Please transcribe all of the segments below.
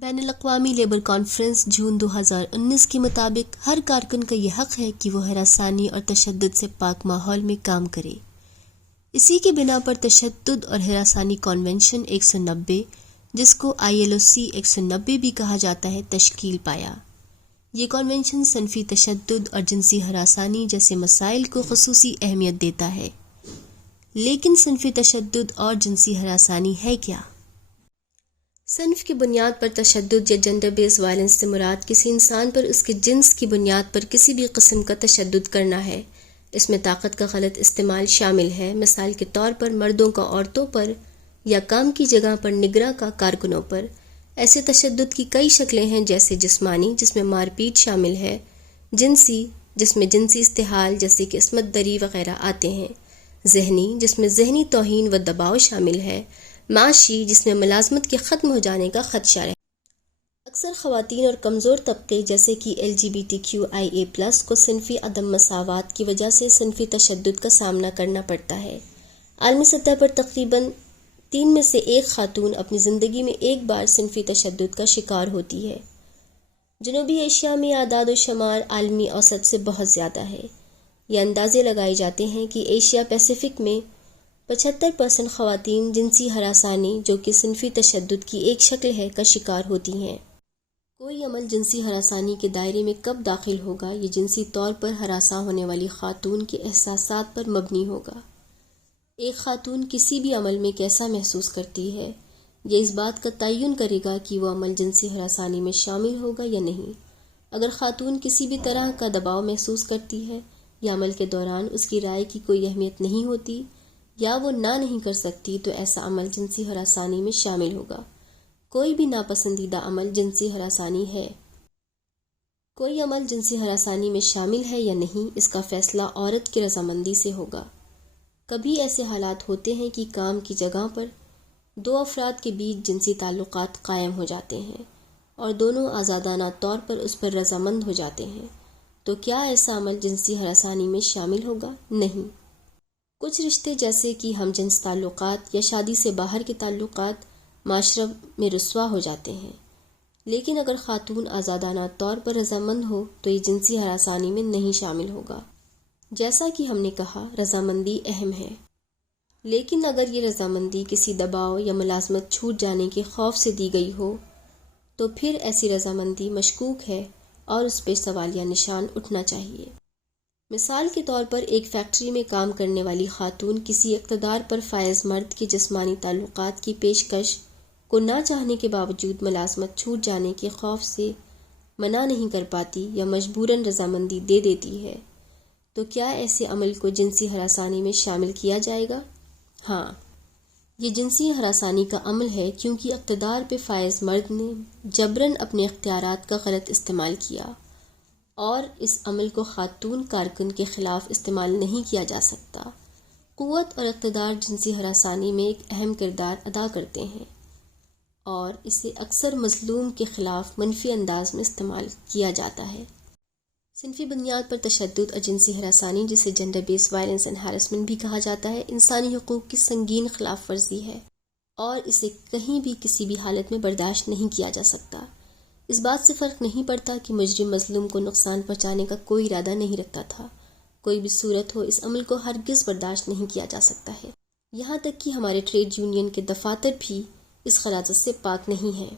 بین الاقوامی labour conference جون 2019 کے مطابق ہر کارکن کا یہ حق ہے کہ وہ ہراسانی اور تشدد سے پاک ماحول میں کام کرے۔ اسی کی بنا پر تشدد اور ہراسانی کنونشن 190، جس کو ILOC 190 بھی کہا جاتا ہے، تشکیل پایا۔ یہ کنونشن صنفی تشدد اور جنسی ہراسانی جیسے مسائل کو خصوصی اہمیت دیتا ہے۔ لیکن صنفی تشدد اور جنسی ہراسانی ہے کیا؟ صنف کی بنیاد پر تشدد یا جنڈر بیس وائلنس سے مراد کسی انسان پر اس کے جنس کی بنیاد پر کسی بھی قسم کا تشدد کرنا ہے۔ اس میں طاقت کا غلط استعمال شامل ہے، مثال کے طور پر مردوں کا عورتوں پر یا کام کی جگہ پر نگراں کا کارکنوں پر۔ ایسے تشدد کی کئی شکلیں ہیں، جیسے جسمانی، جس میں مار پیٹ شامل ہے، جنسی، جس میں جنسی استحال جیسے کہ عصمت دری وغیرہ آتے ہیں، ذہنی، جس میں ذہنی توہین و دباؤ شامل ہے، معاشی، جس میں ملازمت کے ختم ہو جانے کا خدشہ ہے۔ اکثر خواتین اور کمزور طبقے جیسے کہ LGBTQIA+ کو صنفی عدم مساوات کی وجہ سے صنفی تشدد کا سامنا کرنا پڑتا ہے۔ عالمی سطح پر تقریباً 3 میں سے 1 خاتون اپنی زندگی میں ایک بار صنفی تشدد کا شکار ہوتی ہے۔ جنوبی ایشیا میں اعداد و شمار عالمی اوسط سے بہت زیادہ ہے۔ یہ اندازے لگائے جاتے ہیں کہ ایشیا پیسیفک میں 75% خواتین جنسی ہراسانی، جو کہ صنفی تشدد کی ایک شکل ہے، کا شکار ہوتی ہیں۔ کوئی عمل جنسی ہراسانی کے دائرے میں کب داخل ہوگا، یہ جنسی طور پر ہراساں ہونے والی خاتون کے احساسات پر مبنی ہوگا۔ ایک خاتون کسی بھی عمل میں کیسا محسوس کرتی ہے، یہ اس بات کا تعین کرے گا کہ وہ عمل جنسی ہراسانی میں شامل ہوگا یا نہیں۔ اگر خاتون کسی بھی طرح کا دباؤ محسوس کرتی ہے یا عمل کے دوران اس کی رائے کی کوئی اہمیت نہیں ہوتی یا وہ نہیں کر سکتی، تو ایسا عمل جنسی ہراسانی میں شامل ہوگا۔ کوئی بھی ناپسندیدہ عمل جنسی ہراسانی ہے۔ کوئی عمل جنسی ہراسانی میں شامل ہے یا نہیں، اس کا فیصلہ عورت کی رضامندی سے ہوگا۔ کبھی ایسے حالات ہوتے ہیں کہ کام کی جگہ پر 2 افراد کے بیچ جنسی تعلقات قائم ہو جاتے ہیں اور دونوں آزادانہ طور پر اس پر رضامند ہو جاتے ہیں، تو کیا ایسا عمل جنسی ہراسانی میں شامل ہوگا؟ نہیں۔ کچھ رشتے جیسے کہ ہم جنس تعلقات یا شادی سے باہر کے تعلقات معاشرہ میں رسوا ہو جاتے ہیں، لیکن اگر خاتون آزادانہ طور پر رضامند ہو تو یہ جنسی ہراسانی میں نہیں شامل ہوگا۔ جیسا کہ ہم نے کہا، رضامندی اہم ہے، لیکن اگر یہ رضامندی کسی دباؤ یا ملازمت چھوٹ جانے کے خوف سے دی گئی ہو تو پھر ایسی رضامندی مشکوک ہے اور اس پہ سوالیہ نشان اٹھنا چاہیے۔ مثال کے طور پر ایک فیکٹری میں کام کرنے والی خاتون کسی اقتدار پر فائز مرد کے جسمانی تعلقات کی پیشکش کو نہ چاہنے کے باوجود ملازمت چھوٹ جانے کے خوف سے منع نہیں کر پاتی یا مجبوراً رضامندی دے دیتی ہے، تو کیا ایسے عمل کو جنسی ہراسانی میں شامل کیا جائے گا؟ ہاں، یہ جنسی ہراسانی کا عمل ہے، کیونکہ اقتدار پہ فائز مرد نے جبراً اپنے اختیارات کا غلط استعمال کیا، اور اس عمل کو خاتون کارکن کے خلاف استعمال نہیں کیا جا سکتا۔ قوت اور اقتدار جنسی ہراسانی میں ایک اہم کردار ادا کرتے ہیں اور اسے اکثر مظلوم کے خلاف منفی انداز میں استعمال کیا جاتا ہے۔ صنفی بنیاد پر تشدد اور جنسی ہراسانی، جسے gender base violence and harassment بھی کہا جاتا ہے، انسانی حقوق کی سنگین خلاف ورزی ہے اور اسے کہیں بھی کسی بھی حالت میں برداشت نہیں کیا جا سکتا۔ اس بات سے فرق نہیں پڑتا کہ مجرم مظلوم کو نقصان پہنچانے کا کوئی ارادہ نہیں رکھتا تھا، کوئی بھی صورت ہو، اس عمل کو ہرگز برداشت نہیں کیا جا سکتا ہے۔ یہاں تک کہ ہمارے ٹریڈ یونین کے دفاتر بھی اس خراجت سے پاک نہیں ہیں۔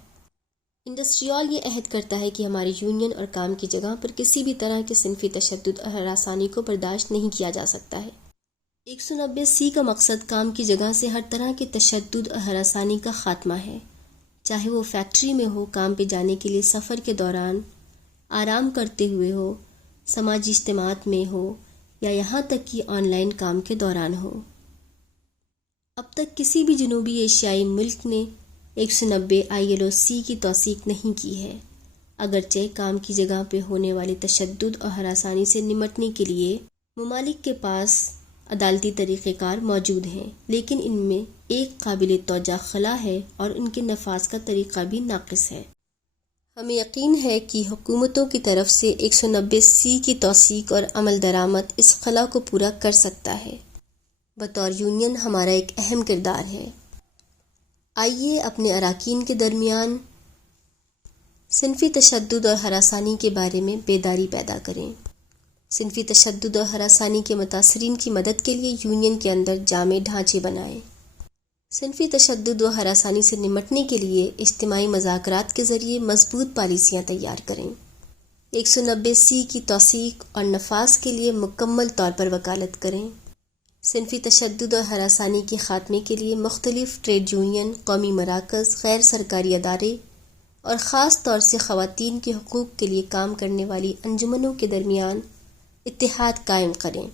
انڈسٹریال یہ عہد کرتا ہے کہ ہماری یونین اور کام کی جگہ پر کسی بھی طرح کے صنفی تشدد اور ہراسانی کو برداشت نہیں کیا جا سکتا ہے۔ 190C کا مقصد کام کی جگہ سے ہر طرح کے تشدد اور ہراسانی کا خاتمہ ہے، چاہے وہ فیکٹری میں ہو، کام پہ جانے کے لیے سفر کے دوران، آرام کرتے ہوئے ہو، سماجی اجتماعات میں ہو، یا یہاں تک کہ آن لائن کام کے دوران ہو۔ اب تک کسی بھی جنوبی ایشیائی ملک نے 190 ILOC کی توثیق نہیں کی ہے، اگرچہ کام کی جگہ پہ ہونے والے تشدد اور ہراسانی سے نمٹنے کے لیے ممالک کے پاس عدالتی طریقہ کار موجود ہیں، لیکن ان میں ایک قابل توجہ خلا ہے اور ان کے نفاذ کا طریقہ بھی ناقص ہے۔ ہمیں یقین ہے کہ حکومتوں کی طرف سے 190C کی توثیق اور عمل درآمد اس خلا کو پورا کر سکتا ہے۔ بطور یونین ہمارا ایک اہم کردار ہے۔ آئیے اپنے اراکین کے درمیان صنفی تشدد اور ہراسانی کے بارے میں بیداری پیدا کریں۔ صنفی تشدد اور ہراسانی کے متاثرین کی مدد کے لیے یونین کے اندر جامع ڈھانچے بنائیں۔ صنفی تشدد و ہراسانی سے نمٹنے کے لیے اجتماعی مذاکرات کے ذریعے مضبوط پالیسیاں تیار کریں۔ 190C کی توثیق اور نفاذ کے لیے مکمل طور پر وکالت کریں۔ صنفی تشدد اور ہراسانی کے خاتمے کے لیے مختلف ٹریڈ یونین، قومی مراکز، غیر سرکاری ادارے اور خاص طور سے خواتین کے حقوق کے لیے کام کرنے والی انجمنوں کے درمیان اتحاد قائم کریں۔